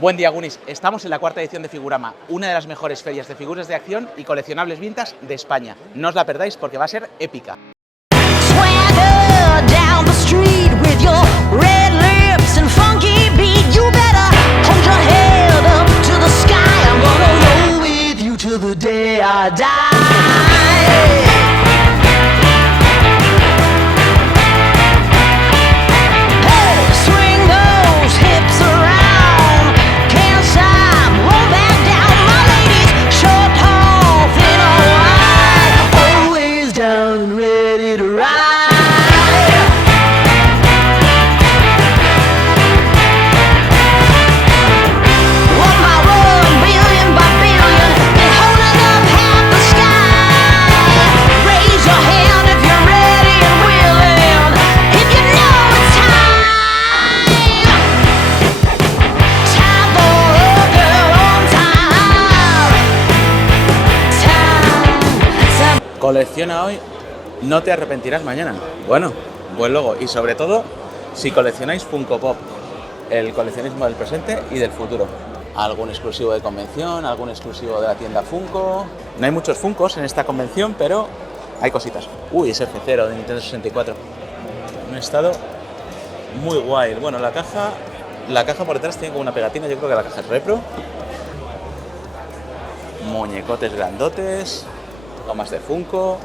Buen día, Goonies. Estamos en la cuarta edición de Figurama, una de las mejores ferias de figuras de acción y coleccionables vintage de España. No os la perdáis porque va a ser épica. Colecciona hoy, no te arrepentirás mañana. Bueno, buen logo. Y sobre todo, si coleccionáis Funko Pop, el coleccionismo del presente y del futuro. Algún exclusivo de convención, algún exclusivo de la tienda Funko. No hay muchos Funkos en esta convención, pero hay cositas. Uy, ese F0 de Nintendo 64. Un estado muy guay. Bueno, la caja por detrás tiene como una pegatina, yo creo que la caja es repro. Muñecotes grandotes. Tomas de Funko.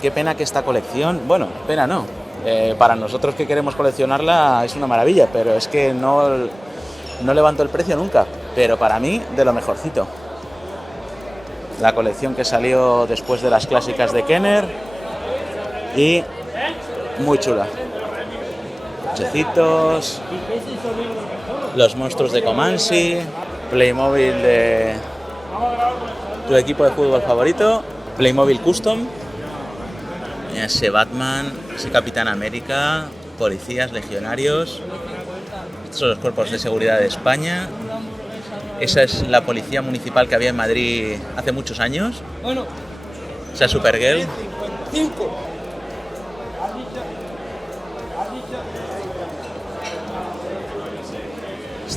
Qué pena que esta colección... Bueno, pena no. Para nosotros que queremos coleccionarla es una maravilla, pero es que no levanto el precio nunca. Pero para mí, de lo mejorcito. La colección que salió después de las clásicas de Kenner. Y muy chula. Cochecitos. Los monstruos de Comanche. Playmobil de tu equipo de fútbol favorito, Playmobil Custom, ese Batman, ese Capitán América, policías, legionarios, estos son los cuerpos de seguridad de España, esa es la policía municipal que había en Madrid hace muchos años, esa Supergirl.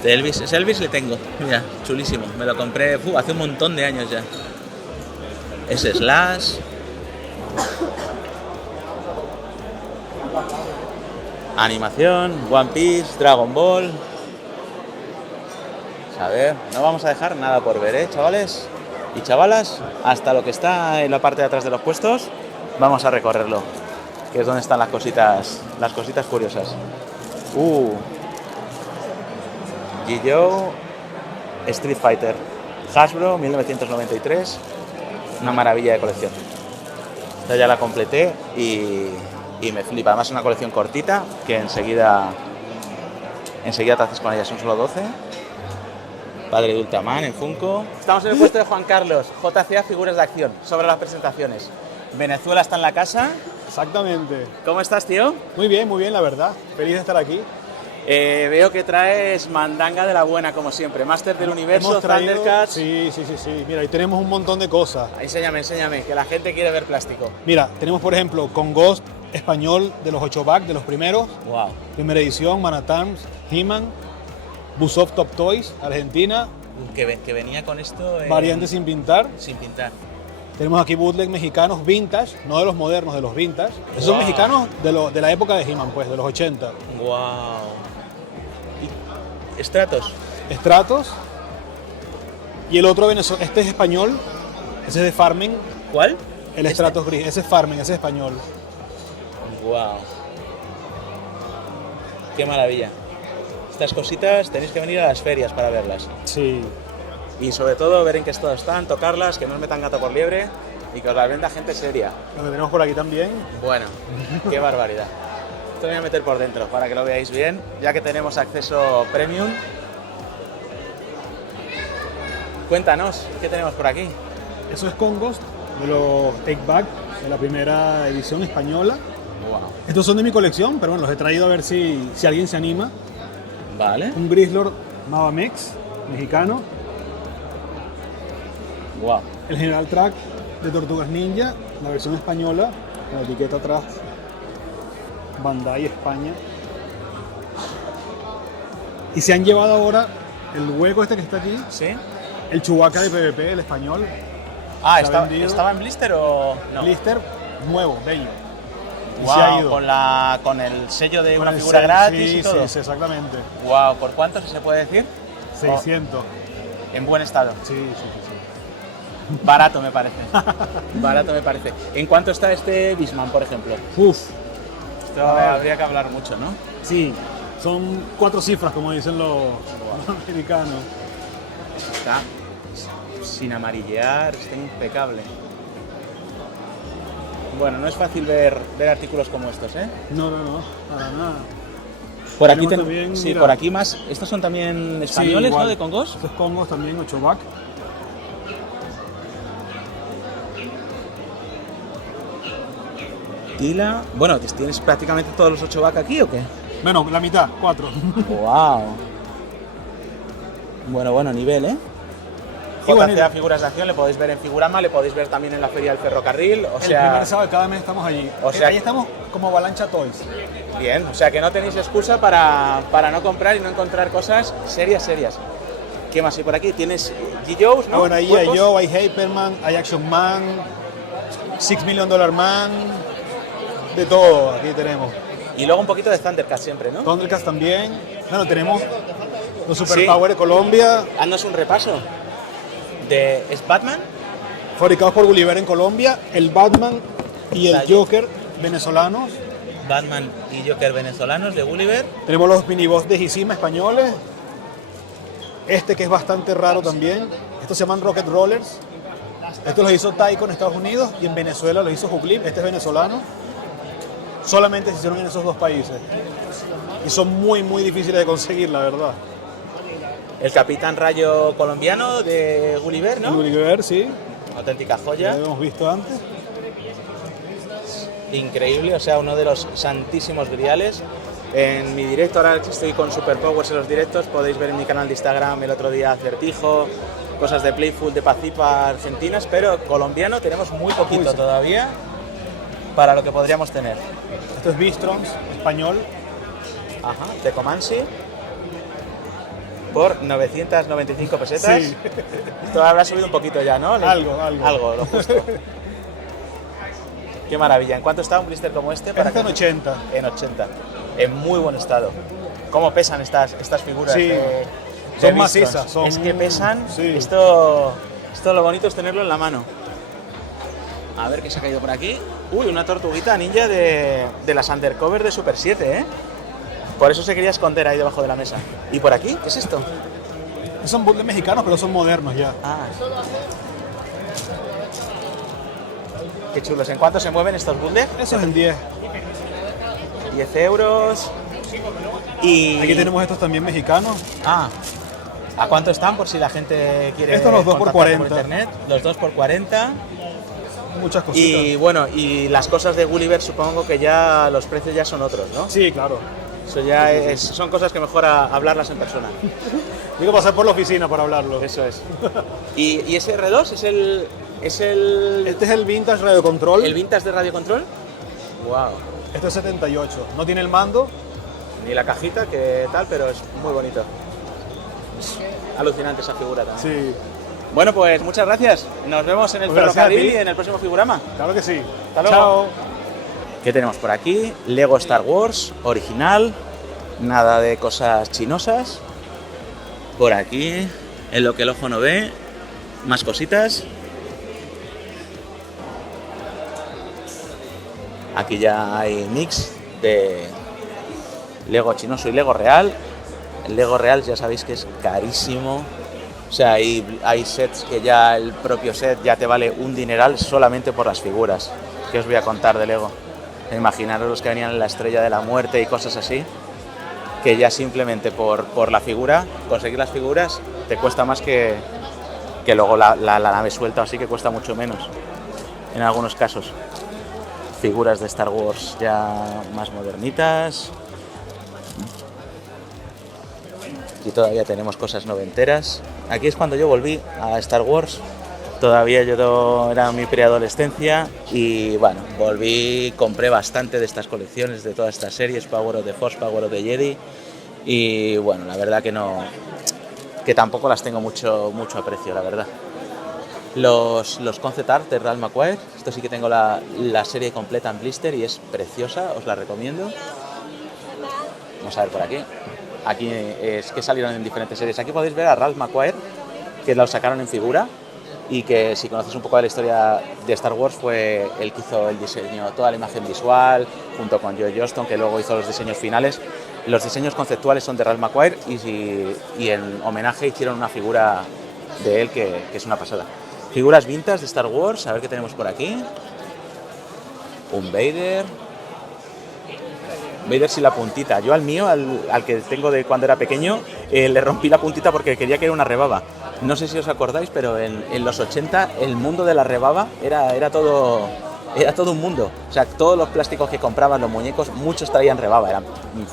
Ese Elvis le tengo, mira, chulísimo, me lo compré hace un montón de años ya. Ese Slash. Animación, One Piece, Dragon Ball. A ver, no vamos a dejar nada por ver, chavales y chavalas, hasta lo que está en la parte de atrás de los puestos, vamos a recorrerlo, que es donde están las cositas curiosas. G.I. Street Fighter, Hasbro, 1993, una maravilla de colección. Esta ya la completé y me flipa. Además es una colección cortita que enseguida te haces con ella, son solo 12. Padre de Ultraman en Funko. Estamos en el puesto de Juan Carlos, JCA Figuras de Acción, sobre las presentaciones. Venezuela está en la casa. Exactamente. ¿Cómo estás, tío? Muy bien, la verdad. Feliz de estar aquí. Veo que traes mandanga de la buena, como siempre. Master del Universo, Thundercats. Sí. Mira, ahí tenemos un montón de cosas. Enséñame, que la gente quiere ver plástico. Mira, tenemos por ejemplo con Ghost español de los 8 back, de los primeros. Wow. Primera edición, Manatams, He-Man, Busov Top Toys, Argentina. Que venía con esto. Variantes sin pintar. Sin pintar. Tenemos aquí bootleg mexicanos vintage, no de los modernos, de los vintage. Esos son mexicanos de la época de He-Man, pues, de los 80. Wow. Stratos. Y el otro venezolano, este es español, ese es de Farming. ¿Cuál? El Stratos gris, ese es Farming, ese es español. Wow. Qué maravilla. Estas cositas tenéis que venir a las ferias para verlas. Sí. Y sobre todo ver en qué estado están, tocarlas, que no os metan gato por liebre y que os las venda gente seria. Lo que tenemos por aquí también. Bueno, qué barbaridad. Esto me voy a meter por dentro para que lo veáis bien, ya que tenemos acceso premium. Cuéntanos, ¿qué tenemos por aquí? Eso es con Ghost, de los Take Back, de la primera edición española. Wow. Estos son de mi colección, pero bueno, los he traído a ver si alguien se anima. Vale. Un Grizzlord Mavamex, mexicano. Wow. El General Track de Tortugas Ninja, la versión española, con la etiqueta atrás. Bandai España. Y se han llevado ahora el hueco este que está aquí, ¿Sí? el Chewbacca de PvP, el español. Ah, Se ha vendido. ¿estaba en blister o no? Blister nuevo, bello. Y se ha Wow, ido. con el sello de Con una el figura sello, gratis sí, y todo. Sí, exactamente. Wow, ¿por cuánto si se puede decir? 600. En buen estado. Sí, sí, sí. Barato me parece. Barato me parece. ¿En cuánto está este Bisman, por ejemplo? Uf, Esto habría que hablar mucho, ¿no? sí, son 4 cifras, como dicen los americanos. Está sin amarillear, está impecable. Bueno, no es fácil ver artículos como estos, ¿eh? No, para nada. Por aquí Tenemos también, sí, mira. por aquí más. Estos son también españoles, Sí, igual. ¿no? De Congos. Estos Congos también, 8 back. Tila. Bueno, ¿tienes prácticamente todos los 8 back aquí o qué? Menos, la mitad, 4. Wow. Bueno, nivel, ¿eh? Y bueno, JCA Figuras de Acción, le podéis ver en Figurama, le podéis ver también en la Feria del Ferrocarril, o El sea, primer sábado de cada mes estamos allí. O sea- ahí estamos como Avalancha Toys. bien, o sea que no tenéis excusa para no comprar y no encontrar cosas serias. ¿Qué más hay por aquí? Tienes G.Joes, ¿no? Bueno, ahí hay Cuerpos. yo, hay Hyperman, hay Action Man, $6 Million Man, de todo aquí tenemos. Y luego un poquito de Thundercats siempre, ¿no? Thundercats también. Bueno, tenemos los Super Sí. Power de Colombia, Haznos un repaso. ¿Es Batman? fabricados por Gulliver en Colombia, el Batman y el Está allí. Joker venezolanos. Batman y Joker venezolanos de Gulliver. Tenemos los miniboss de Hishima españoles. Este que es bastante raro también. Estos se llaman Rocket Rollers. Estos los hizo Taiko en Estados Unidos y en Venezuela los hizo Juclip. Este es venezolano. Solamente se hicieron en esos dos países. Y son muy difíciles de conseguir, la verdad. El Capitán Rayo colombiano de Gulliver, El ¿no? Gulliver, sí. Auténtica Ya joya. lo hemos visto antes. Increíble, o sea, uno de los santísimos griales. En mi directo, ahora que estoy con Super Powers en los directos, podéis ver en mi canal de Instagram el otro día Acertijo, cosas de Playful, de Pacipa argentinas, pero colombiano tenemos muy poquito sí. todavía para lo que podríamos tener. Esto es Bistrons, español. Ajá, de Comanche por 995 pesetas. Sí. Esto habrá subido un poquito ya, ¿no? Algo. Algo, lo justo. Qué maravilla. ¿En cuánto está un blister como este? Este está en 80. En 80. En muy buen estado. ¿Cómo pesan estas figuras? Sí. de Son Bistrons? macizas, son- Es que pesan. sí. Esto lo bonito es tenerlo en la mano. A ver qué se ha caído por aquí. Uy, una tortuguita ninja de las Undercover de Super 7, ¿eh? Por eso se quería esconder ahí debajo de la mesa. ¿Y por aquí? ¿Qué es esto? Son bootleg mexicanos, pero son modernos ya. Ah. Qué chulos. ¿En cuánto se mueven estos bootleg? Eso es el 10. 10 euros. Y... Aquí tenemos estos también mexicanos. Ah. ¿A cuánto están por si la gente quiere Estos los 2 por contactar 40. internet? Los 2 por 40. Muchas cositas. Y bueno, y las cosas de Gulliver supongo que ya los precios ya son otros, ¿no? Sí, claro. Eso ya son cosas que mejor hablarlas en persona. Digo pasar por la oficina para hablarlo. Eso es. ¿Y ese R2 es el Este es el Vintage Radio Control. vintage de Radio Control? Wow. Este es 78. No tiene el mando. Ni la cajita, que tal, pero es muy bonito. Es alucinante esa figura también. Sí, Bueno, pues muchas gracias. Nos vemos en el Pues gracias a ferrocarril ti. y en el próximo Figurama. claro que sí. Hasta luego. Chao. ¿Qué tenemos por aquí? Lego Star Wars, original. Nada de cosas chinosas. Por aquí, en lo que el ojo no ve, más cositas. Aquí ya hay mix de Lego chinoso y Lego real. El Lego real ya sabéis que es carísimo. O sea, hay sets que ya el propio set ya te vale un dineral solamente por las figuras. ¿Qué os voy a contar de Lego? Imaginaros los que venían en la Estrella de la Muerte y cosas así, que ya simplemente por la figura, conseguir las figuras, te cuesta más que luego la nave suelta, así que cuesta mucho menos en algunos casos. Figuras de Star Wars ya más modernitas. Y todavía tenemos cosas noventeras. Aquí es cuando yo volví a Star Wars Todavía era mi preadolescencia y bueno, compré bastante de estas colecciones, de todas estas series, Power of the Force, Power of the Jedi, y bueno, la verdad que tampoco las tengo mucho aprecio, la verdad. Los concept art de Ralph McQuarrie, esto sí que tengo la serie completa en blister y es preciosa, os la recomiendo. Vamos a ver por aquí. Aquí es que salieron en diferentes series. Aquí podéis ver a Ralph McQuarrie, que lo sacaron en figura, y que si conoces un poco de la historia de Star Wars fue el que hizo el diseño, toda la imagen visual, junto con Joe Johnston, que luego hizo los diseños finales. Los diseños conceptuales son de Ralph McQuarrie y en homenaje hicieron una figura de él que es una pasada. Figuras vintage de Star Wars, a ver qué tenemos por aquí. Un Vader sin la puntita. Yo al mío, al que tengo de cuando era pequeño, le rompí la puntita porque quería que era una rebaba. No sé si os acordáis, pero en los 80 el mundo de la rebaba era todo un mundo. O sea, todos los plásticos que compraban, los muñecos, muchos traían rebaba. Eran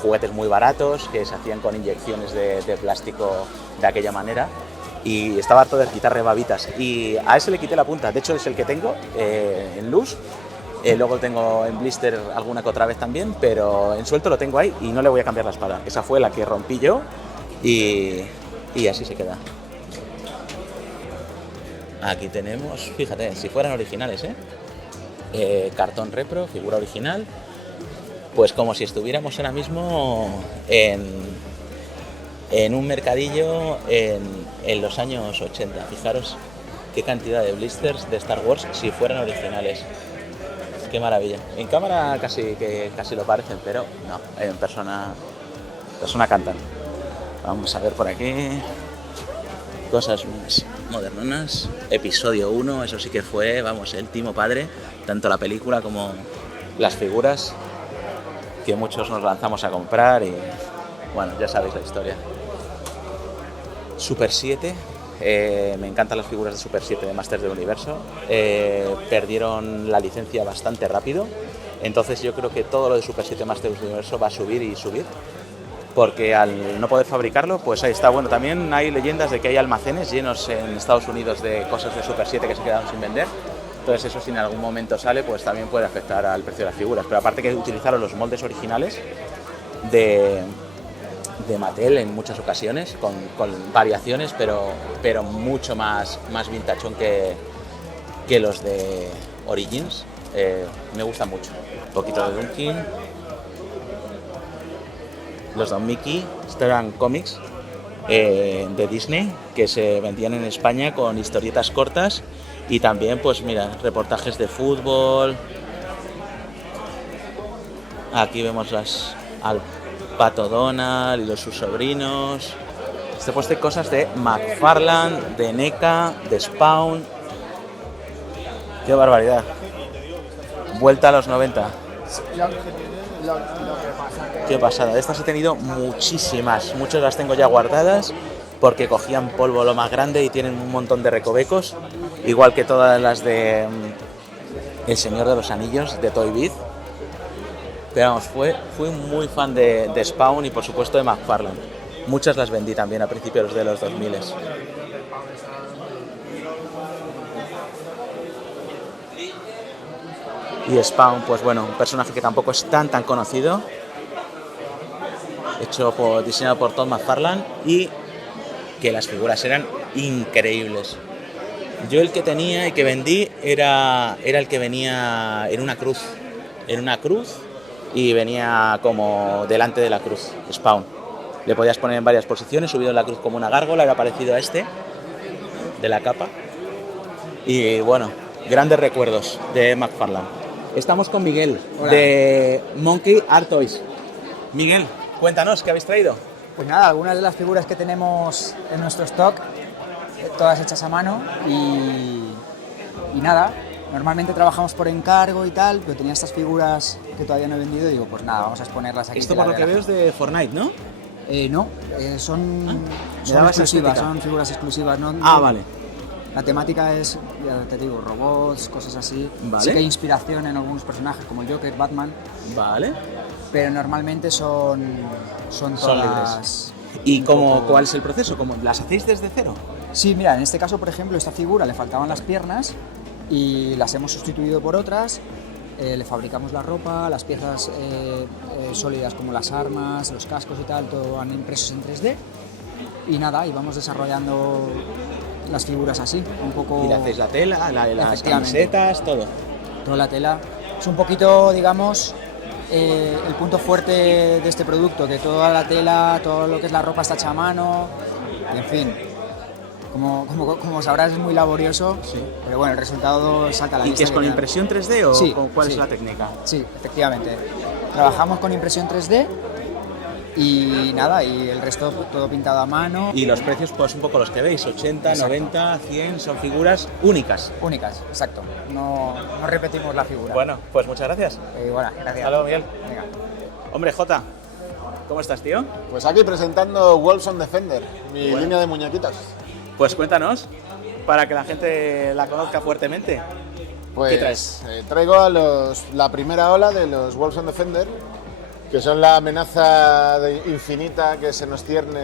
juguetes muy baratos que se hacían con inyecciones de plástico de aquella manera. Y estaba harto de quitar rebabitas. Y a ese le quité la punta. De hecho, es el que tengo en luz. Luego tengo en blister alguna que otra vez también, pero en suelto lo tengo ahí y no le voy a cambiar la espada. Esa fue la que rompí yo y así se queda. Aquí tenemos, fíjate, si fueran originales, cartón repro, figura original, pues como si estuviéramos ahora mismo en un mercadillo en los años 80. Fijaros qué cantidad de blisters de Star Wars si fueran originales. Qué maravilla. En cámara casi lo parecen, pero no, en persona cantan. Vamos a ver por aquí. Cosas más modernas. Episodio 1, eso sí que fue, vamos, el timo padre. Tanto la película como las figuras que muchos nos lanzamos a comprar y bueno, ya sabéis la historia. Super 7. Me encantan las figuras de Super 7 de Masters del Universo. Perdieron la licencia bastante rápido, entonces yo creo que todo lo de Super 7 Masters del Universo va a subir y subir, porque al no poder fabricarlo, pues ahí está. Bueno, también hay leyendas de que hay almacenes llenos en Estados Unidos de cosas de Super 7 que se quedaron sin vender. Entonces eso, si en algún momento sale, pues también puede afectar al precio de las figuras. Pero aparte que utilizaron los moldes originales de Mattel en muchas ocasiones, con variaciones, pero mucho más vintachón que los de Origins. Me gustan mucho. Un poquito de Dunkin. Los Don Mickey, estos eran cómics de Disney que se vendían en España con historietas cortas y también, pues mira, reportajes de fútbol. Aquí vemos al Pato Donald y sus sobrinos. Pues de cosas de McFarlane, de NECA, de Spawn. ¡Qué barbaridad! Vuelta a los 90. ¡Qué pasada! De estas he tenido muchísimas. Muchas las tengo ya guardadas porque cogían polvo lo más grande y tienen un montón de recovecos. Igual que todas las de El Señor de los Anillos, de Toy Biz. Pero vamos, fui muy fan de Spawn y por supuesto de McFarlane. Muchas las vendí también a principios de los 2000. Y Spawn, pues bueno, un personaje que tampoco es tan conocido. Diseñado por Todd McFarlane y que las figuras eran increíbles. Yo el que tenía y que vendí era el que venía en una cruz. Y venía como delante de la cruz, Spawn. Le podías poner en varias posiciones, subido en la cruz como una gárgola, era parecido a este, de la capa. Y bueno, grandes recuerdos de McFarlane. Estamos con Miguel, hola, de Monkey Art Toys. Miguel, cuéntanos, ¿qué habéis traído? Pues nada, algunas de las figuras que tenemos en nuestro stock, todas hechas a mano y nada. Normalmente trabajamos por encargo y tal, pero tenía estas figuras que todavía no he vendido y digo, pues nada, vamos a exponerlas aquí. Esto por lo que veo es de Fortnite, ¿no? No, son exclusivas, son figuras exclusivas. ¿No? Vale. La temática es, ya te digo, robots, cosas así. Vale. Sí que hay inspiración en algunos personajes, como el Joker, Batman. Vale. Pero normalmente son todas libres. ¿Y cuál es el proceso? ¿Las hacéis desde cero? Sí, mira, en este caso, por ejemplo, esta figura le faltaban las piernas y las hemos sustituido por otras. Le fabricamos la ropa, las piezas sólidas como las armas, los cascos y tal, todo van impresos en 3D. Y nada, y vamos desarrollando las figuras así, un poco... Y le hacéis la tela, las Efectivamente. camisetas, todo. Toda la tela. Es un poquito, digamos, el punto fuerte de este producto, que toda la tela, todo lo que es la ropa está hecha a mano, y en fin. Como sabrás, es muy laborioso, pero bueno, el resultado salta a la ¿Y vista. que es con que impresión 3D o Sí, cuál sí. es la técnica? Sí, efectivamente. Trabajamos con impresión 3D y nada, y el resto todo pintado a mano. Y los precios, pues un poco los que veis, 80, Exacto. 90, 100, son figuras únicas. Únicas, exacto. No repetimos la figura. Bueno, pues muchas gracias. Bueno, gracias. Hasta luego, Miguel. Venga. Hombre, Jota, ¿cómo estás, tío? Pues aquí presentando Wolfson Defender, mi Bueno. línea de muñequitos. Pues cuéntanos, para que la gente la conozca fuertemente. Pues ¿Qué traes? traigo a la primera ola de los Wolfson Defender, que son la amenaza infinita que se nos cierne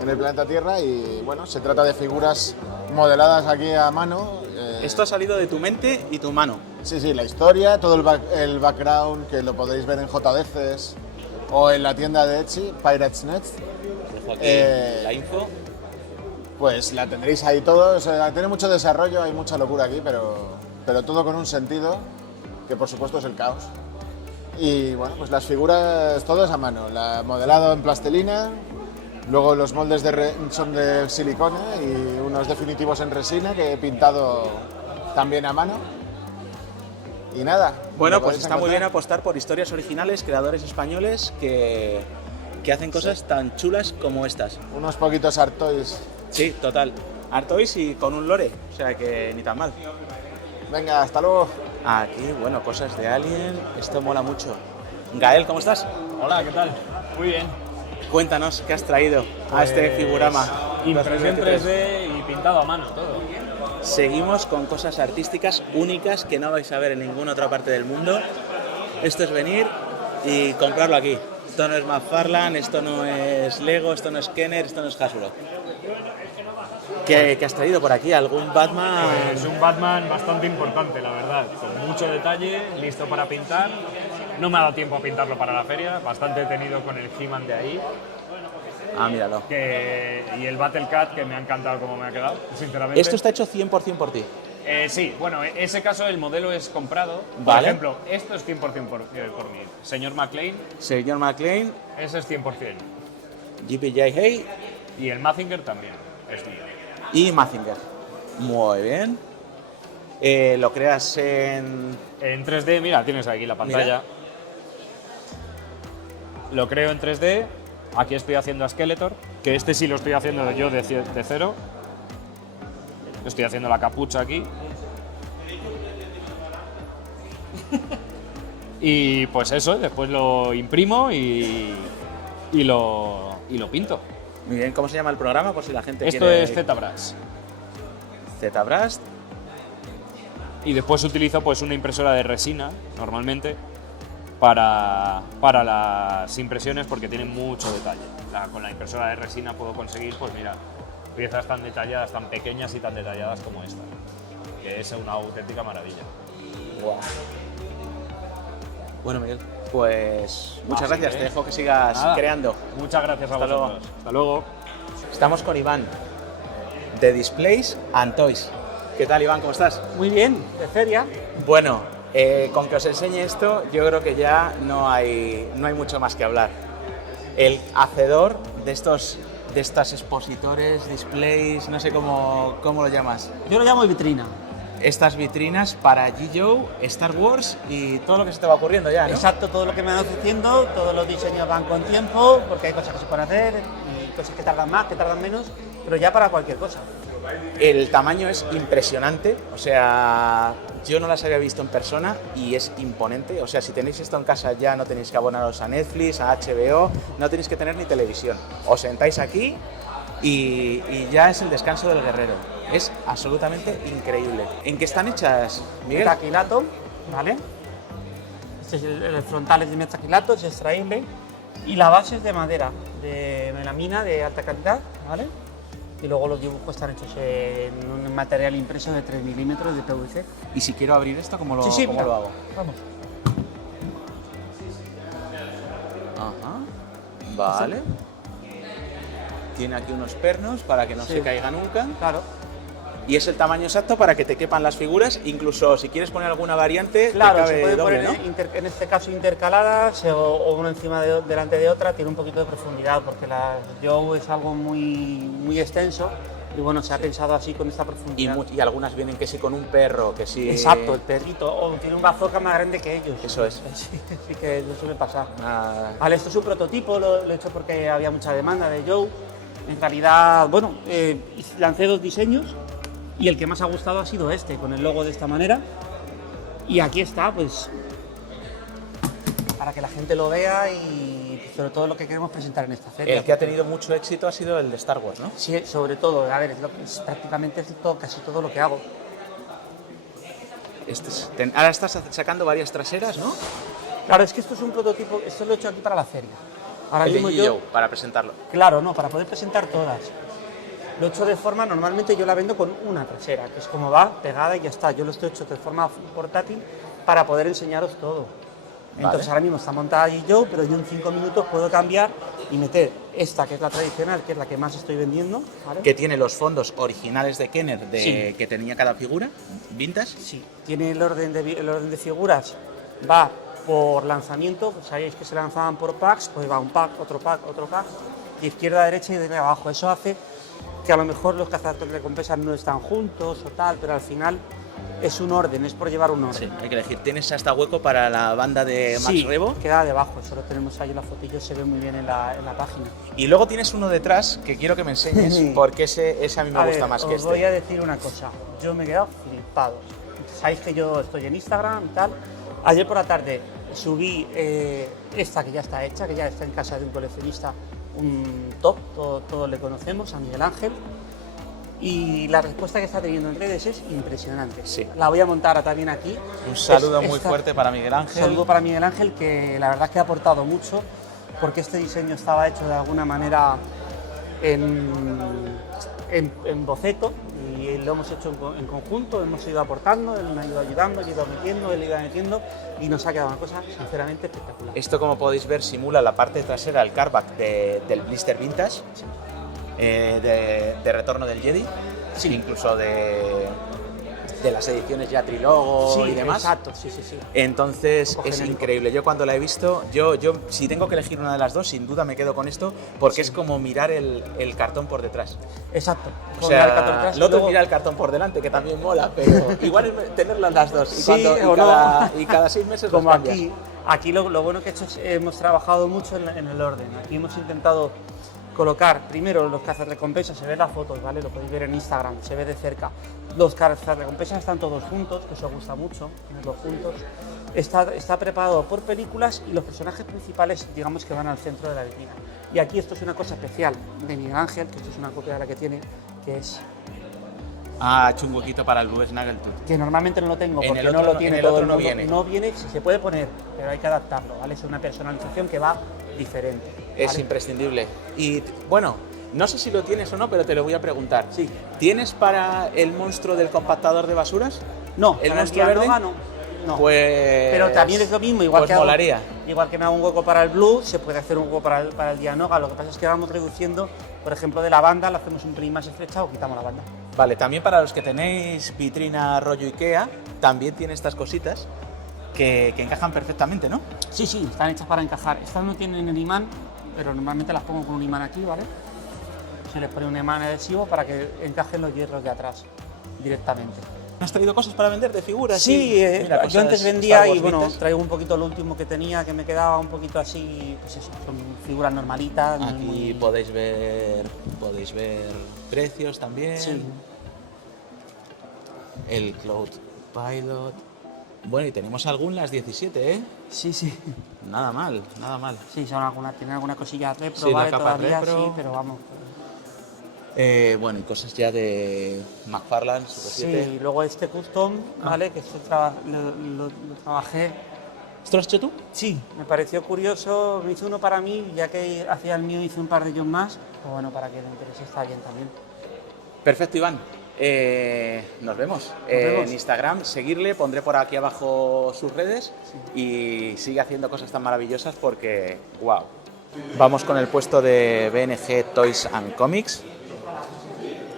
en el planeta Tierra, y bueno, se trata de figuras modeladas aquí a mano. Esto ha salido de tu mente y tu mano. Sí, la historia, todo el background, que lo podéis ver en JDCs o en la tienda de Etsy, Pirates.net. Dejo aquí la info. Pues la tendréis ahí todo, o sea, tiene mucho desarrollo, hay mucha locura aquí, pero todo con un sentido, que por supuesto es el caos. Y bueno, pues las figuras, todo es a mano, modelado en plastilina, luego los moldes son de silicona y unos definitivos en resina que he pintado también a mano. Y nada. Bueno, lo pues podéis está muy bien encontrar. apostar por historias originales, creadores españoles que hacen cosas tan chulas como estas. Unos poquitos art toys. Sí, total. Artois y con un lore, o sea que ni tan mal. Venga, hasta luego. Aquí, bueno, cosas de Alien, esto mola mucho. Gael, ¿cómo estás? Hola, ¿qué tal? Muy bien. Cuéntanos, ¿qué has traído a este figurama? Impresión 2023? 3D y pintado a mano, todo. Seguimos con cosas artísticas únicas que no vais a ver en ninguna otra parte del mundo. Esto es venir y comprarlo aquí. Esto no es McFarlane, esto no es Lego, esto no es Kenner, esto no es Hasbro. ¿Qué has traído por aquí? ¿Algún Batman? Es un Batman bastante importante, la verdad, con mucho detalle, listo para pintar. No me ha dado tiempo a pintarlo para la feria, bastante detenido con el He-Man de ahí. Ah, míralo. Y el Battle Cat, que me ha encantado cómo me ha quedado, sinceramente. Esto está hecho 100% por ti. Sí, bueno, en ese caso el modelo es comprado. Por Vale. ejemplo, esto es 100% por mí. Señor McLean, Señor McLean, ese es 100%. GPJ Hay Y el Mazinger también es mío. y Mazinger. Muy bien. Lo creas en... En 3D, mira, tienes aquí la pantalla. Mira. Lo creo en 3D. Aquí estoy haciendo a Skeletor, que este sí lo estoy haciendo yo de cero. Estoy haciendo la capucha aquí. Y pues eso, después lo imprimo y lo pinto. Muy bien, ¿cómo se llama el programa? Por si la gente Esto quiere... es ZBrush. ZBrush. Y después utilizo pues una impresora de resina, normalmente, para las impresiones porque tienen mucho detalle. Con la impresora de resina puedo conseguir, pues mira, piezas tan detalladas, tan pequeñas y tan detalladas como esta, que es una auténtica maravilla. Wow. Bueno, Miguel, pues muchas gracias. sí, Te dejo que sigas Nada. creando. Muchas gracias a Hasta luego. vosotros. Hasta luego. Estamos con Iván, de Displays and Toys. ¿Qué tal, Iván? ¿Cómo estás? Muy bien, de feria. Bueno, con que os enseñe esto, yo creo que ya no hay mucho más que hablar. El hacedor de estas expositores, displays, no sé cómo lo llamas. Yo lo llamo vitrina. Estas vitrinas para G.I. Joe, Star Wars y todo lo que se te va ocurriendo ya, ¿no? Exacto, todo lo que me van ofreciendo, todos los diseños van con tiempo, porque hay cosas que se pueden hacer y cosas que tardan más, que tardan menos, pero ya para cualquier cosa. El tamaño es impresionante, o sea, yo no las había visto en persona y es imponente. O sea, si tenéis esto en casa ya no tenéis que abonaros a Netflix, a HBO, no tenéis que tener ni televisión. Os sentáis aquí y ya es el descanso del guerrero. Es absolutamente increíble. ¿En qué están hechas, Miguel? Metacrilato, ¿vale? Este es el frontal es de metacrilato, es extraíble y la base es de madera, de melamina de alta calidad, ¿vale? y luego los dibujos están hechos en un material impreso de 3 milímetros de PVC. Y si quiero abrir esto, ¿cómo lo, Sí, sí, cómo mira. lo hago? Vamos. Ajá. Vale. Tiene aquí unos pernos para que no Sí. se caiga nunca. Claro. Y es el tamaño exacto para que te quepan las figuras, incluso si quieres poner alguna variante, Claro, te se cabe puede doble, poner ¿no? en este caso intercaladas o una encima delante de otra, tiene un poquito de profundidad porque la Joe es algo muy extenso y bueno, se ha pensado así con esta Y, profundidad. y algunas vienen que sí con un perro, que sí... Exacto, el perrito, o tiene un bazooka más grande que ellos. Eso es. Sí que eso suele pasar. Ah, Vale, esto es un prototipo, lo he hecho porque había mucha demanda de Joe. En realidad, bueno, lancé 2 diseños y el que más ha gustado ha sido este, con el logo de esta manera. Y aquí está, pues, para que la gente lo vea y sobre todo lo que queremos presentar en esta feria. el que ha tenido mucho éxito ha sido el de Star Wars, ¿no? Sí, sobre todo, a ver, prácticamente casi todo lo que hago. Ahora estás sacando varias traseras, ¿no? Claro, es que esto es un prototipo, esto lo he hecho aquí para la feria. Ahora El de mismo G.I. Joe, para presentarlo. Claro, no, para poder presentar todas. Lo he hecho de forma, normalmente yo la vendo con una trasera, que es como va, pegada y ya está. Yo lo estoy hecho de forma portátil para poder enseñaros todo. Entonces Vale. ahora mismo está montada allí yo, pero yo en 5 minutos puedo cambiar y meter esta, que es la tradicional, que es la que más estoy vendiendo. ¿Vale? Que tiene los fondos originales de Kenner Sí. que tenía cada figura, vintage. Sí, tiene el orden de figuras, va por lanzamiento, pues sabéis que se lanzaban por packs, pues va un pack, otro pack, de izquierda a derecha y de arriba a abajo. Eso hace que a lo mejor los cazarrecompensas no están juntos o tal, pero al final es un orden, es por llevar un orden. Sí, hay que elegir. ¿Tienes hasta hueco para la banda de Max Sí, Rebo? queda debajo, eso lo tenemos ahí en la fotillo, se ve muy bien en la página. Y luego tienes uno detrás que quiero que me enseñes, porque ese a mí me A gusta ver, más que os voy este. a decir una cosa, yo me he quedado flipado. Sabéis que yo estoy en Instagram y tal. Ayer por la tarde subí esta que ya está hecha, que ya está en casa de un coleccionista, un top, todos le conocemos, a Miguel Ángel. Y la respuesta que está teniendo en redes es impresionante. Sí. La voy a montar también aquí. Un saludo muy Esta- fuerte para Miguel Un Ángel. saludo para Miguel Ángel, que la verdad es que ha aportado mucho, porque este diseño estaba hecho de alguna manera en boceto y lo hemos hecho en conjunto, hemos ido aportando, él me ha ido ayudando, yo he ido metiendo, él iba metiendo y nos ha quedado una cosa sinceramente espectacular. Esto, como podéis ver, simula la parte trasera del carback del blister vintage, de Retorno del Jedi, Sí. incluso de las ediciones ya trilogo Sí, y demás. exacto, sí, sí, sí. Entonces Un poco es genérico. increíble. Yo cuando la he visto, yo si tengo que elegir una de las dos, sin duda me quedo con esto, porque es como mirar el cartón por detrás. Exacto. O Con el cartón sea, atrás y lo otro es luego- mirar el cartón por delante, que también mola, pero igual es tenerlas las dos. Y, Sí, o no. y cada 6 meses como los cambias. aquí lo bueno que he hecho es hemos trabajado mucho en el orden. Aquí hemos intentado colocar primero los cazarrecompensas, se ve las fotos, ¿vale? Lo podéis ver en Instagram, se ve de cerca. Los cazarrecompensas están todos juntos, que os gusta mucho, tenerlos juntos. Está preparado por películas y los personajes principales, digamos que van al centro de la vitrina. Y aquí esto es una cosa especial de Miguel Ángel, que esto es una copia de la que tiene, que es Ah, he hecho un huequito para el Blue Snaggletooth. que normalmente no lo tengo En porque el no otro lo tiene en el todo otro el no mundo. viene. No viene, sí se puede poner, pero hay que adaptarlo, ¿vale? Es una personalización que va diferente. Es ¿vale? imprescindible. Y bueno, no sé si lo tienes o no, pero te lo voy a preguntar. Sí. ¿Tienes para el monstruo del compactador de basuras? No, ¿El para monstruo Dianoga verde? no. Pues... Pero también es lo mismo, igual pues que molaría. igual que me hago un hueco para el Blue, se puede hacer un hueco para el Dianoga. Lo que pasa es que vamos reduciendo, por ejemplo, de la banda, le hacemos un pelín más estrecha o quitamos la banda. Vale, también para los que tenéis vitrina rollo Ikea, también tiene estas cositas que encajan perfectamente, ¿no? Sí, sí, están hechas para encajar. Estas no tienen el imán, pero normalmente las pongo con un imán aquí, ¿vale? Se les pone un imán adhesivo para que encajen los hierros de atrás directamente. ¿Has traído cosas para vender de figuras? Sí, Mira, yo antes cosas vendía Star y Wars bueno, vintage. traigo un poquito lo último que tenía, que me quedaba un poquito así, pues eso, son figuras normalitas. Aquí muy- podéis ver precios también. Sí. El Cloud Pilot. Bueno, y tenemos las 17, ¿eh? Sí, sí. Nada mal, nada mal. Sí, tienen alguna cosilla retro, Sí, la ¿vale? capa Todavía retro. sí, pero vamos. Bueno, y cosas ya de McFarlane, Super 7. Sí, y luego este custom, ¿vale? Que este lo trabajé. ¿Esto lo has hecho tú? Sí, me pareció curioso, me hice uno para mí, ya que hacía el mío, hice un par de ellos más, pues bueno, para que le interese está bien también. Perfecto, Iván. Nos vemos. En Instagram, seguirle, pondré por aquí abajo sus redes y sigue haciendo cosas tan maravillosas porque, wow. Vamos con el puesto de BNG Toys and Comics.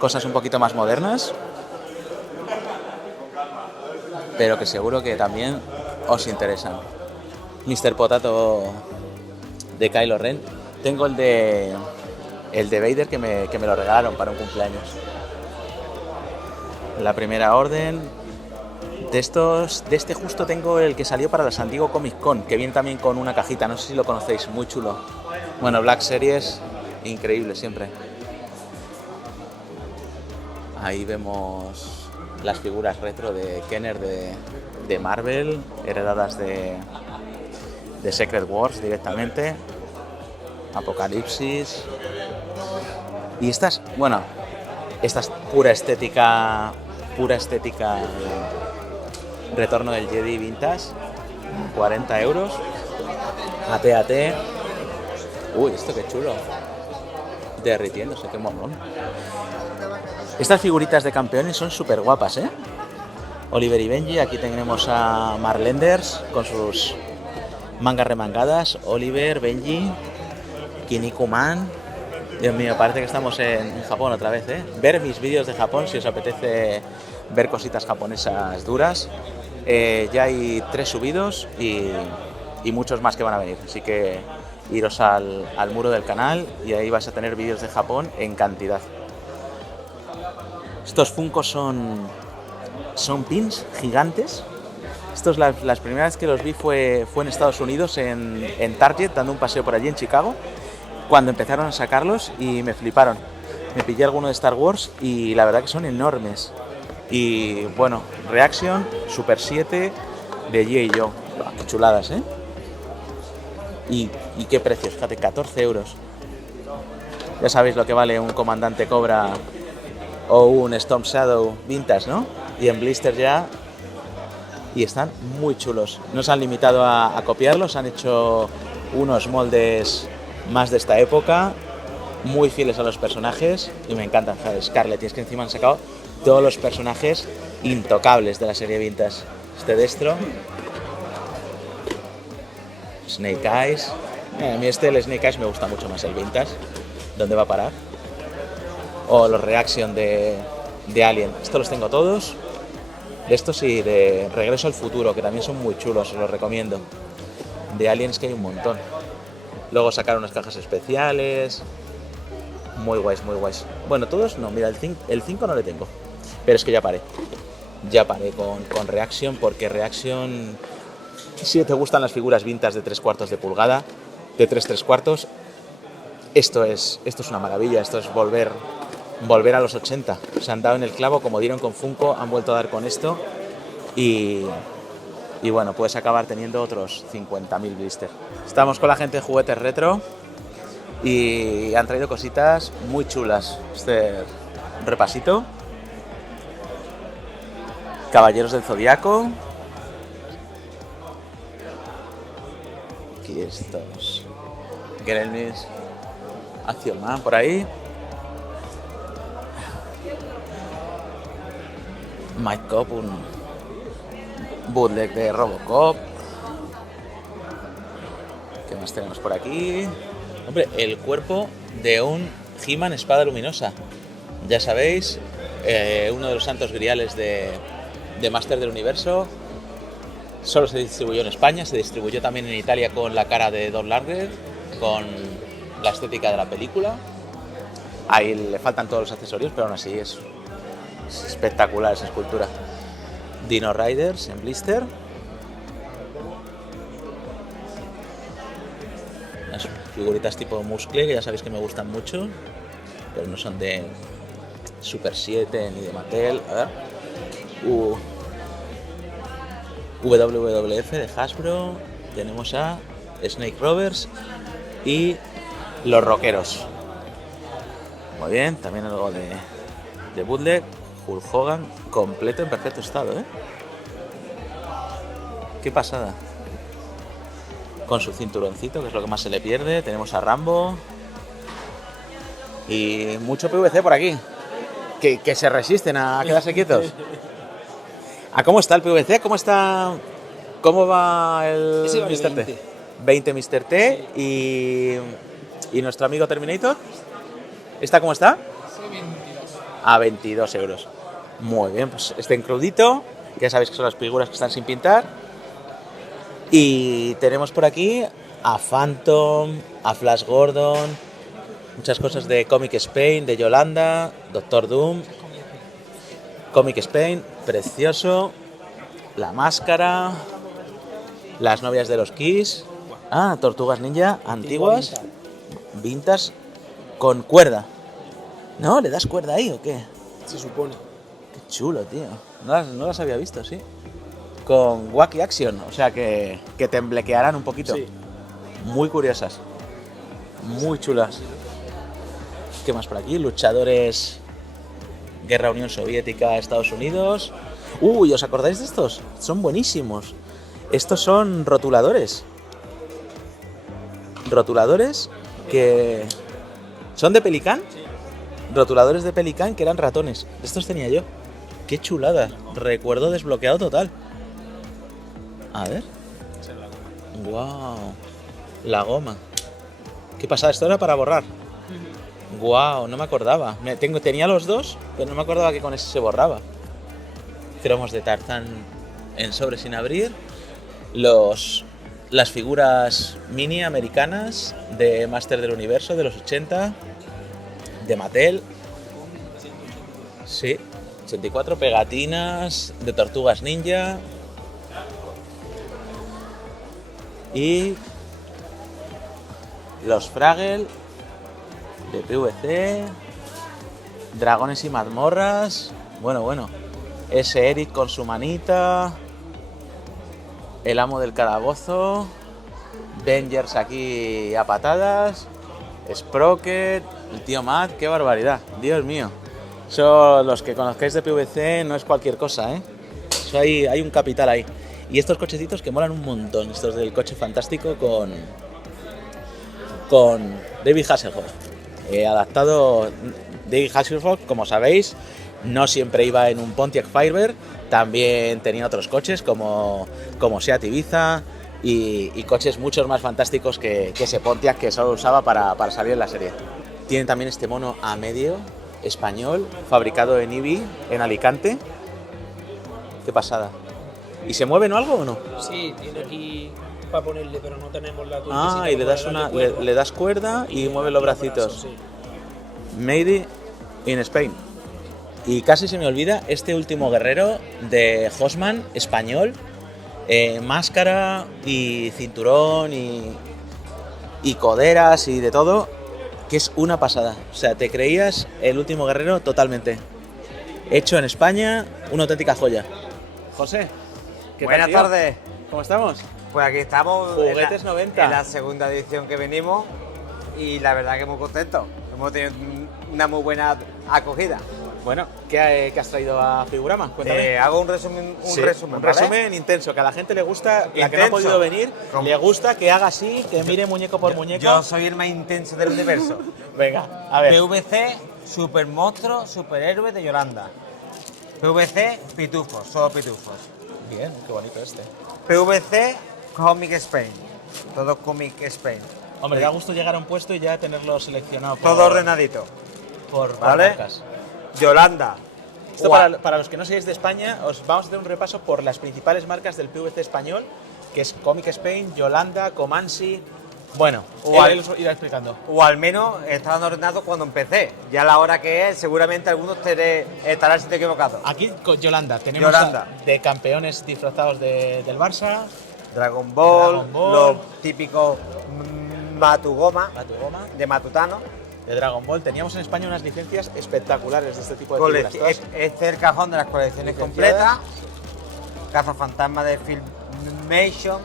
Cosas un poquito más modernas, pero que seguro que también os interesan. Mr. Potato de Kylo Ren. Tengo el de Vader que me lo regalaron para un cumpleaños. La Primera Orden. De este justo tengo el que salió para la San Diego Comic Con, que viene también con una cajita, no sé si lo conocéis, muy chulo. Bueno, Black Series, increíble siempre. Ahí vemos las figuras retro de Kenner de Marvel, heredadas de Secret Wars directamente. Apocalipsis. Y esta es pura estética Retorno del Jedi Vintage, 40 euros. AT. Uy, esto qué chulo. Derritiéndose, qué molón. Estas figuritas de campeones son súper guapas, ¿eh? Oliver y Benji, aquí tenemos a Marlenders con sus mangas remangadas. Oliver, Benji, Kinnikuman. Dios mío, parece que estamos en Japón otra vez, ¿eh? Ver mis vídeos de Japón si os apetece ver cositas japonesas duras. Ya hay 3 subidos y muchos más que van a venir. Así que iros al muro del canal y ahí vais a tener vídeos de Japón en cantidad. Estos Funkos son pins gigantes. Estos las primeras que los vi fue en Estados Unidos, en Target, dando un paseo por allí en Chicago, cuando empezaron a sacarlos y me fliparon. Me pillé alguno de Star Wars y la verdad que son enormes. Y bueno, Reaction, Super 7 de G.I. Joe. Qué chuladas, ¿eh? Y qué precios, fíjate, 14 euros. Ya sabéis lo que vale un Comandante Cobra o un Storm Shadow Vintage, ¿no? Y en blister ya. Y están muy chulos. No se han limitado a copiarlos, han hecho unos moldes más de esta época, muy fieles a los personajes y me encantan. Scarlet, y es que encima han sacado todos los personajes intocables de la serie Vintage. Este Destro, Snake Eyes. A mí el Snake Eyes me gusta mucho más el Vintage. ¿Dónde va a parar? O los Reaction de Alien. Estos los tengo todos. De estos y de Regreso al Futuro, que también son muy chulos, os los recomiendo. De Aliens que hay un montón. Luego sacaron unas cajas especiales. Muy guays, muy guays. Bueno, todos no, mira, el 5 no le tengo. Pero es que ya paré. Ya paré con Reaction, porque Reaction, si te gustan las figuras vintage de 3/4 de pulgada, de 3/3, esto es una maravilla. Esto es volver a los 80. Se han dado en el clavo, como dieron con Funko, han vuelto a dar con esto. Y bueno, puedes acabar teniendo otros 50.000 blister. Estamos con la gente de Juguetes Retro y han traído cositas muy chulas. Este repasito. Caballeros del Zodiaco. Aquí estos Gremlins, Action Man por ahí. Mike Cop, un bootleg de Robocop. ¿Qué más tenemos por aquí? Hombre, el cuerpo de un He-Man Espada Luminosa. Ya sabéis, uno de los santos griales de Master del Universo. Solo se distribuyó en España, se distribuyó también en Italia con la cara de Don Larger, con la estética de la película. Ahí le faltan todos los accesorios, pero aún así es espectacular esa escultura. Dino Riders en blister. Las figuritas tipo Muscle, que ya sabéis que me gustan mucho, pero no son de Super 7 ni de Mattel. A ver. WWF de Hasbro. Tenemos a Snake Rovers y los Rockeros. Muy bien, también algo de bootleg. Hulk Hogan, completo en perfecto estado, ¿eh? Qué pasada. Con su cinturoncito, que es lo que más se le pierde. Tenemos a Rambo. Y mucho PVC por aquí. que se resisten a quedarse quietos. ¿A cómo está el PVC? ¿Cómo va el Ese vale Mr. 20. T? 20 Mr. T y nuestro amigo Terminator. ¿Esta cómo está? A 22 euros. Muy bien, pues este encrudito, que ya sabéis que son las figuras que están sin pintar. Y tenemos por aquí a Phantom, a Flash Gordon, muchas cosas de Comic Spain, de Yolanda, Doctor Doom, Comic Spain, precioso, la máscara, las novias de los Kiss, Tortugas Ninja, antiguas, vintage, con cuerda. ¿No? ¿Le das cuerda ahí o qué? Se supone. Qué chulo, tío. No las había visto, sí. Con Wacky Action, o sea que temblequearán un poquito. Sí. Muy curiosas. Muy chulas. ¿Qué más por aquí? Luchadores Guerra Unión Soviética, Estados Unidos. Uy, ¿os acordáis de estos? Son buenísimos. Estos son rotuladores. Rotuladores que son de Pelican. Rotuladores de Pelican que eran ratones. Estos tenía yo. Qué chulada. Recuerdo desbloqueado total. A ver. Wow. La goma. ¿Qué pasa? Esto era para borrar. Wow, no me acordaba. Tenía los dos, pero no me acordaba que con ese se borraba. Cromos de Tarzán en sobre sin abrir. Las figuras mini americanas de Master del Universo de los 80. De Mattel. Sí, 84 pegatinas de Tortugas Ninja. Y los Fraggle de PVC. Dragones y mazmorras. Bueno. Ese Eric con su manita. El amo del calabozo. Vengers aquí a patadas. Sprocket. El tío Matt, qué barbaridad, Dios mío. Eso, los que conozcáis de PVC, no es cualquier cosa, ¿eh? Eso hay un capital ahí. Y estos cochecitos que molan un montón, estos del coche fantástico con David Hasselhoff. Adaptado, David Hasselhoff, como sabéis, no siempre iba en un Pontiac Firebird, también tenía otros coches como Seat Ibiza y coches mucho más fantásticos que ese Pontiac que solo usaba para salir en la serie. Tienen también este mono a medio, español, fabricado en Ibi, en Alicante. Qué pasada. ¿Y se mueven o algo o no? Sí, tiene aquí para ponerle, pero no tenemos la tuerquecita Y le para das, darle cuerda. le das cuerda y mueve los bracitos. Sí. Made in Spain. Y casi se me olvida este último guerrero de Hosman, español. Máscara y cinturón y coderas y de todo, que es una pasada. O sea, te creías el último guerrero totalmente. Hecho en España, una auténtica joya. José, ¿qué tal, Buenas tío? tardes. ¿Cómo estamos? Pues aquí estamos Juguetes 90. en la segunda edición que venimos y la verdad que muy contentos. Hemos tenido una muy buena acogida. Bueno, ¿qué has traído a Figurama? Cuéntame. Hago un resumen, Sí, resumen, un ¿vale? resumen intenso, que a la gente le gusta, la que no ha Intenso. podido venir, ¿Cómo? le gusta que haga así, que mire muñeco por muñeco. Yo soy el más intenso del universo. Venga, a ver. PVC, super monstruo, superhéroe de Yolanda. PVC, pitufos, solo pitufos. Bien, qué bonito este. PVC, Comic Spain. Todo Comic Spain. Hombre, da gusto llegar a un puesto y ya tenerlo seleccionado por, Todo ordenadito. por ¿Vale? marcas. Yolanda. Esto para los que no seáis de España, os vamos a hacer un repaso por las principales marcas del PVC español, que es Comic Spain, Yolanda, Comanche. Bueno, él os irá explicando. O al menos estaban ordenados cuando empecé. Ya a la hora que es, seguramente algunos estarán siendo equivocados. Aquí con Yolanda tenemos Yolanda. de campeones disfrazados del Barça, Dragon Ball, Dragon Ball. los típicos Matugoma, Matugoma, de Matutano. de Dragon Ball. Teníamos en España unas licencias espectaculares de este tipo de figuras. Todas Este es el cajón de las colecciones licenciadas. completas. Cazafantasma de Filmation.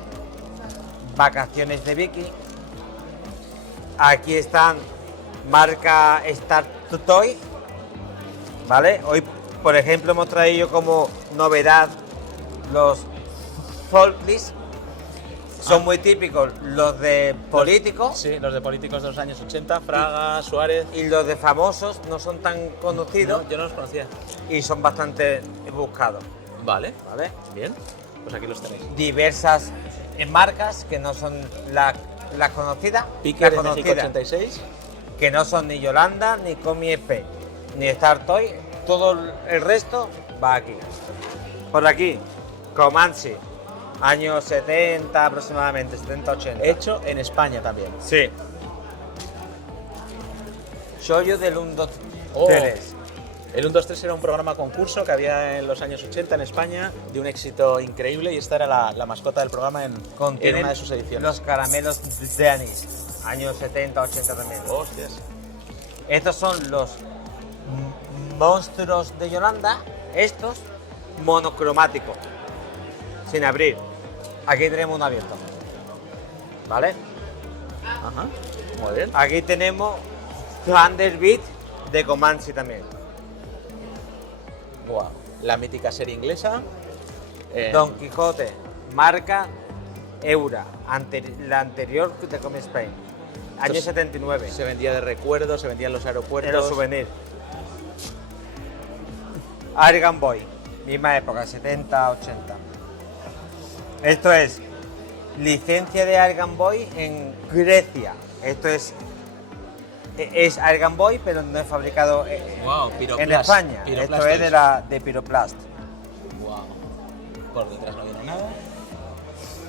Vacaciones de Vicky. Aquí están marca Star Toy. ¿Vale? Hoy, por ejemplo, hemos traído como novedad los Folklis. Son muy típicos los de políticos Sí, los de políticos de los años 80, Fraga, Suárez. y los de famosos no son tan conocidos No, yo no los conocía. y son bastante buscados. Vale, ¿Vale? bien. Pues aquí los tenéis. Diversas marcas que no son las conocidas, Picker las de México conocidas, 86. que no son ni Yolanda, ni Comi SP, ni Star Toy, todo el resto va aquí. Por aquí, Comanche, años 70 aproximadamente, 70-80. Hecho en España también. Sí. Shoyo del 1, 2, Oh. 3. El 1, 2, 3 era un programa concurso que había en los años 80 en España, de un éxito increíble, y esta era la mascota del programa en una de sus ediciones. Los caramelos de anís, años 70-80 también. Hostias. Estos son los monstruos de Yolanda, estos monocromáticos, sin abrir. Aquí tenemos uno abierto. ¿Vale? Ajá, muy bien. Aquí tenemos Thunderbeat de Comanche también. Wow. La mítica serie inglesa. Don Quijote, marca Eura, la anterior de Comic Spain, año Entonces, 79. Se vendía de recuerdos, se vendía en los aeropuertos. En los souvenirs. Argan Boy, misma época, 70-80. Esto es licencia de Argan Boy en Grecia. Esto es Argan Boy, pero no es fabricado Wow, en Pyroplast. España. Pyroplast Esto es de Pyroplast. Wow. Por detrás no viene nada.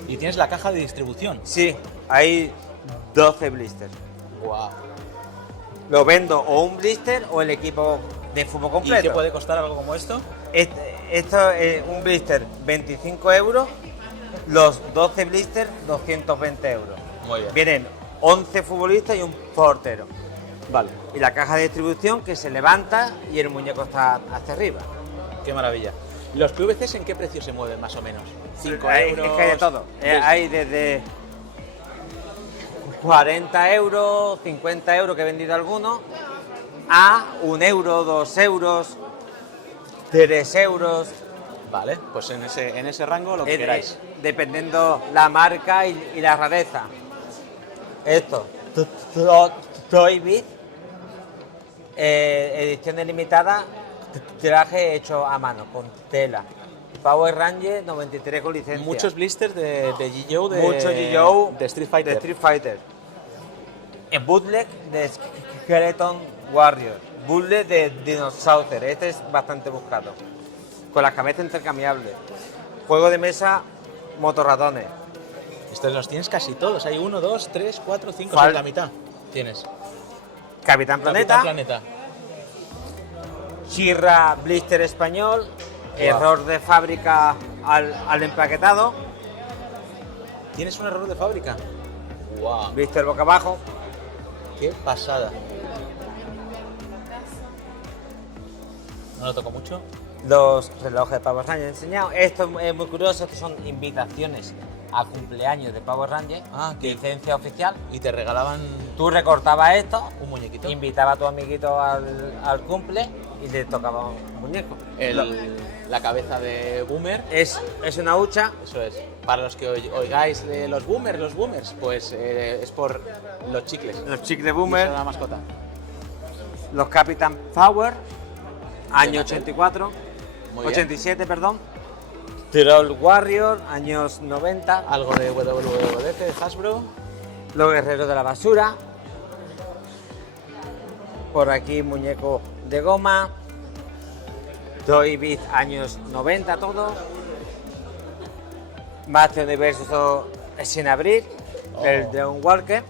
Y tienes la caja de distribución. Sí, hay 12 blisters. Wow. Lo vendo o un blister o el equipo de fútbol ¿Y completo. qué puede costar algo como esto? Esto es un blister 25 euros, los 12 blisters 220 euros. Muy bien. Vienen 11 futbolistas y un portero. Vale. Y la caja de distribución que se levanta y el muñeco está hacia arriba. Qué maravilla. ¿Los PVCs en qué precio se mueven más o menos? 5 Hay- euros. Es que hay de todo. Hay desde 40 euros, 50 euros que he vendido algunos, a 1 euro, 2 euros, 3 euros. Vale, pues en ese rango lo que Eh, queráis. Dependiendo la marca y la rareza. Esto, Toy Biz, edición limitada, traje hecho a mano, con tela. Power Ranger 93 con licencia. Muchos blisters de G.I. Joe, Mucho G.I. de Street Fighter. De Street Fighter. En bootleg de Skeleton Warrior. Bootleg de Dinosaur. Este es bastante buscado. Con las cabezas intercambiables. Juego de mesa, motorratones. Estos los tienes casi todos. Hay 1, 2, 3, 4, 5, Fal- 6, la mitad. Tienes. Capitán Planeta. Capitán Planeta. Chirra blister español. Error de fábrica al empaquetado. ¿Tienes un error de fábrica? Wow. Blister boca abajo. Qué pasada. No lo toco mucho. Los relojes de Power Ranger he enseñado. Esto es muy curioso, estos son invitaciones a cumpleaños de Power Ranger, que licencia oficial. Y te regalaban Tú recortabas esto, un muñequito. invitaba a tu amiguito al cumple y le tocaba un muñeco. La cabeza de Boomer. Es una hucha. Eso es. Para los que oigáis de los boomers, pues es por los chicles. Los chicles Y Boomer, esa es la mascota. los Capitán Power, año Mattel. 84, Muy bien. 87, perdón. Troll Warrior, años 90. Algo de WWF, de Hasbro. Los guerreros de la basura. Por aquí muñeco de goma. Toy Biz años 90 todo. Master Universo sin abrir. El Dragon Walker.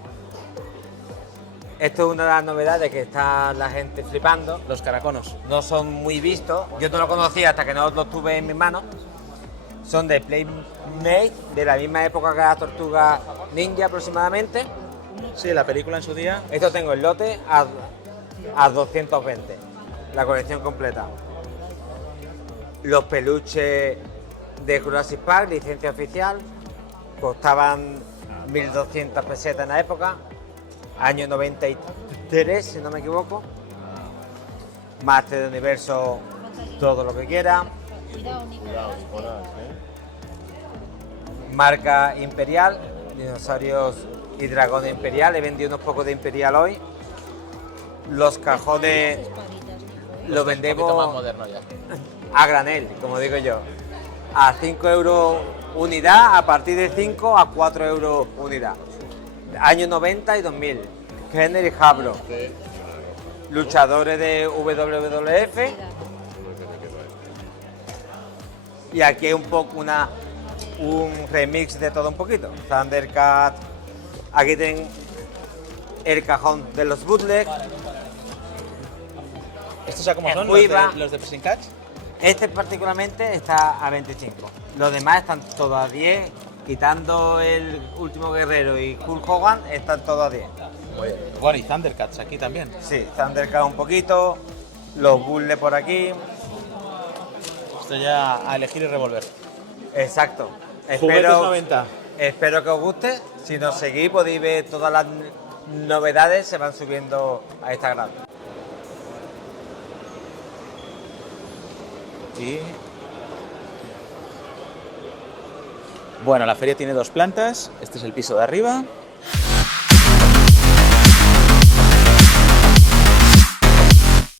Esto es una de las novedades que está la gente flipando. Los caraconos. No son muy vistos. Yo no lo conocía hasta que no los tuve en mis manos. Son de Playmate, de la misma época que las Tortugas Ninja aproximadamente. Sí, la película en su día. Esto tengo el lote a 220, la colección completa. Los peluches de Jurassic Park, licencia oficial, costaban 1.200 pesetas en la época, año 93 si no me equivoco. Master de Universo, todo lo que quiera. Marca Imperial, dinosaurios y dragones imperial. He vendido unos pocos de imperial hoy. Los cajones los Un poquito más vendemos moderno ya. a granel, como digo yo. A 5 euros unidad, a partir de 5 a 4 euros unidad. Años 90 y 2000. Kenner y Hasbro. Luchadores de WWF. Y aquí hay un poco un remix de todo un poquito. Thundercat. Aquí tienen el cajón de los bootlegs. ¿Estos ya como En son Huiva. los de Pressing Catch? Este particularmente está a 25. Los demás están todos a 10. Quitando el último guerrero y Hulk Hogan, están todos a 10. Muy bien. Bueno, y Thundercats aquí también. Sí, Thundercat un poquito. Los bootlegs por aquí. Esto ya a elegir y revolver. Exacto. Juguetes 90. Espero que os guste. Si nos seguís podéis ver todas las novedades, se van subiendo a Instagram. Y... Bueno, la feria tiene 2 plantas. Este es el piso de arriba.